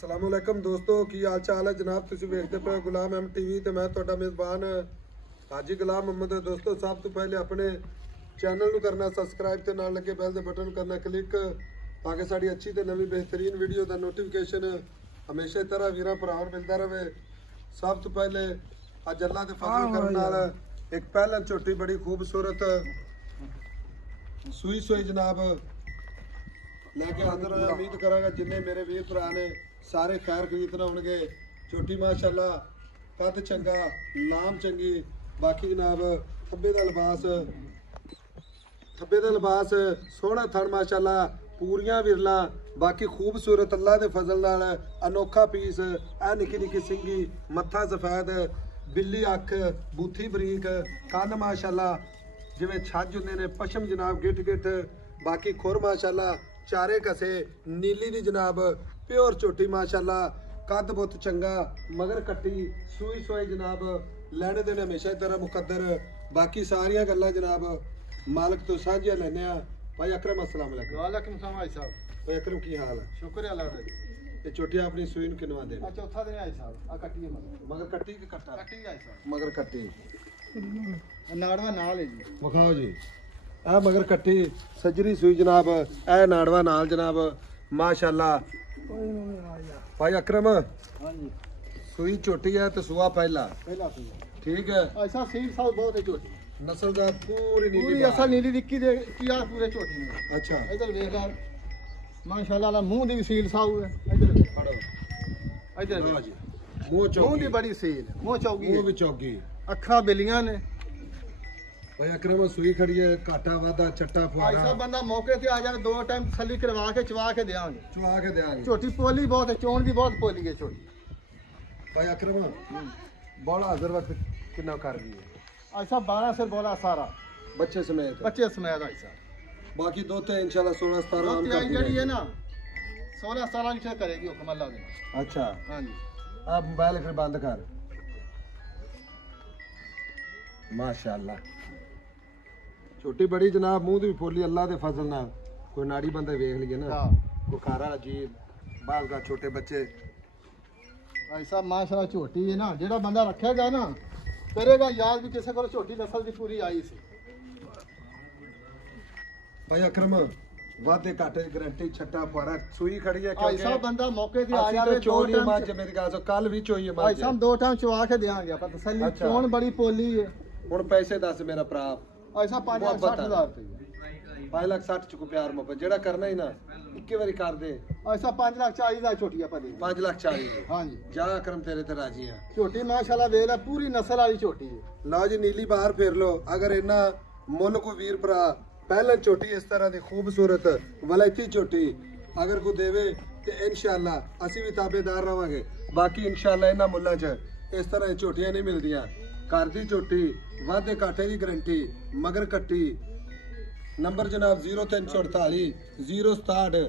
अस्सलामुअलैकुम दोस्तों की हाल चाल है जनाब। तुसीं वेखदे पे गुलाम एम टीवी ते मैं तुहाडा मेज़बान हाजी गुलाम मोहम्मद। दोस्तों सब तो पहले अपने चैनल नूं करना सबसक्राइब ते नाल लगे बैल दे बटन करना क्लिक ताकि साड़ी अच्छी ते नवी बेहतरीन वीडियो दा नोटिफिकेशन हमेशा तरह वीरां भरावां नूं मिलदा रहे। सब तो पहले अज अल्लाह दे फजल करन नाल एक पहलन झोटी बड़ी खूबसूरत सूई सूई जनाब लेके हाजिर होया। उम्मीद करांगा जिन्ने मेरे वीर भरा ने सारे खैर खरीदना होंगे। झोटी माशाल्लाह कद चंगा लाम चंगी। बाकी जनाब थब्बे दा लिबास सोहना थन माशाल्लाह पूरियां विरला। बाकी खूबसूरत अल्लाह दे फजल नाल अनोखा पीस ए निक्की निक्की सिंगी मत्था सफेद बिल्ली अख बूथी बरीक कन माशाल्लाह जिवें छज हुंदे ने पशम जनाब गिट गिट। बाकी खुर माशाल्लाह चारे कसे नीली दी जनाब प्योर झोटी माशाल्लाह कद बुत चंगा मगर कट्टी सूई सूई जनाब लैने देने हमेशा तरह मुकद्दर। बाकी सारियां गल्लां जनाब मालिक तो साझियां लैने आ। भाई अकरम अस्सलाम वालेकुम। वालेकुम सलाम भाई साहब। भाई अकरम की हाल है? शुक्र है अल्लाह दा जी। ये झोटियां अपनी सूई नूं किनवा दे? चौथा दिन आई साहब आ कट्टी है मगर कट्टी के कट्टा? कट्टी आई साहब मगर कट्टी नाड़वा नाल है जी। विखाओ जी आ मगर कट्टी सजरी सूई जनाब ए नाड़वा नाल जनाब माशाल्लाह। भाई अकरम हां जी सूई छोटी है तो सुआ पहला सुई ठीक है। ऐसा सील साहब बहुत है छोटी नस्ल का पूरी नीली पूरी बाल। असल नीली दिक्की दे किया पूरे छोटी में। अच्छा इधर देख यार माशाल्लाह ला मुंह दी भी सील साहब है। इधर देख पढ़ो इधर हाँ देख जी मुंह मुंह चौकी दी बड़ी सील मुंह चौकी मुंह है भी चौकी। अखा बिलियां ने। भाई अकरम सूई खड़ी है काटा वादा चट्टा ऐसा फुआरा बंदा मौके ते आ जाए दो टाइम तसल्ली करवा के चवा के देंगे। चुआ के देंगे। छोटी पोली बहुत है चोण दी बहुत पोली है छोटी। भाई अकरम बड़ा हाजिर वक्त कितना कर गई है? ऐसा 12 से बोला सारा बच्चे समेत बच्चे समेत ऐसा बाकी दो तो इंशाल्लाह 16 17 आम त्याई करती जड़ी है रहेगी। ना 16-17 लीटर करेगी हुक्म अल्लाह ने। अच्छा हाँ जी अब मोबाइल फिर बंद कर माशाल्लाह छोटी बड़ी जनाब मुंह दी फोली अल्लाह दे फजल नाल कोई नाड़ी बंदा वेख लिए ना हाँ कोई खारा अजीब बाल का छोटे बच्चे ऐसा माशाल्लाह छोटी है ना जेड़ा बंदा रखेगा ना करेगा याद भी किसी को छोटी नस्ल की पूरी आई सी। भाई अकरम वादे काटे गारंटी छट्टा फुआरा सूई खड़ी है ऐसा बंदा मौके ते आ ਅਸੀਂ जावे ਤਾਂ ਚੋਈ ਹੈ ਮੱਝ ਮੇਰੀ ਗੱਲ ਸੋ ਕੱਲ ਵੀ ਚੋਈ ਹੈ ਮੱਝ ऐसा हम दो टाइम चवा के देंगे पर तसल्ली अच्छा। चोण बड़ी पोली है। ਹੁਣ ਪੈਸੇ ਦੱਸ ਮੇਰਾ ਭਰਾ ऐसा 5,60,000 रुपये 5,60,000 ਚ ਕੋ ਪਿਆਰ ਮੁਹੱਬਤ ਜਿਹੜਾ ਕਰਨਾ ਹੀ ਨਾ ਇੱਕੇ ਵਾਰੀ ਕਰ ਦੇ। ऐसा 5,40,000 छोटी पली। 5,40,000 हाँ जी ਜਾ ਅਕਰਮ ਤੇਰੇ ਤੇ ਰਾਜੀ ਆ। छोटी माशाल्लाह वेला पूरी नस्ल वाली छोटी है। ਲਓ ਜੀ ਨੀਲੀ ਬਾਹਰ ਫੇਰ ਲੋ ਅਗਰ ਇਹਨਾਂ ਮੁੱਲ ਕੋ ਵੀਰ ਭਰਾ ਪਹਿਲਾਂ ਝੋਟੀ ਇਸ ਤਰ੍ਹਾਂ ਦੀ ਖੂਬਸੂਰਤ ਵਲੈਤੀ ਝੋਟੀ ਅਗਰ ਕੋ ਦੇਵੇ ਤੇ ਇਨਸ਼ਾਅੱਲਾ ਅਸੀਂ ਵੀ ਤਾਬੇਦਾਰ ਰਵਾਂਗੇ। ਬਾਕੀ ਇਨਸ਼ਾਅੱਲਾ ਇਹਨਾਂ ਮੁੱਲਾਂ 'ਚ ਇਸ ਤਰ੍ਹਾਂ ਦੀ ਝੋਟੀਆਂ ਨਹੀਂ ਮਿਲਦੀਆਂ। ਘਰ ਦੀ ਝੋਟੀ ਵਾਧੇ ਘਾਟੇ ਦੀ ਗਰੰਟੀ ਮਗਰ ਕੱਟੀ ਨੰਬਰ ਜਨਾਬ 0348 067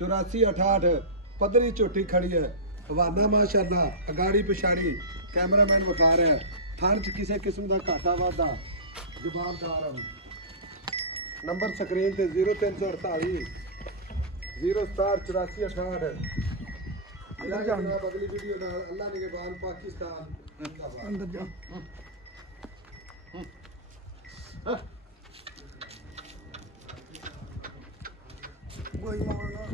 8468 ਪੱਧਰੀ ਝੋਟੀ ਖੜੀ ਹੈ। ਹਵਾਨਾ ਮਾਸ਼ਾਅੱਲਾ ਅਗਾੜੀ ਪਿਛਾੜੀ ਕੈਮਰਾਮੈਨ ਵਿਖਾ ਰਿਹਾ ਥਣ 'ਚ ਕਿਸੇ ਕਿਸਮ ਦਾ ਘਾਟਾ ਵਾਧਾ ਜਵਾਬਦਾਰ ਹਾਂ। नंबर स्क्रीन पे 0348 067 8468। अगली वीडियो नाल अल्लाह निगहबान पाकिस्तान अंदर जा कोई मारना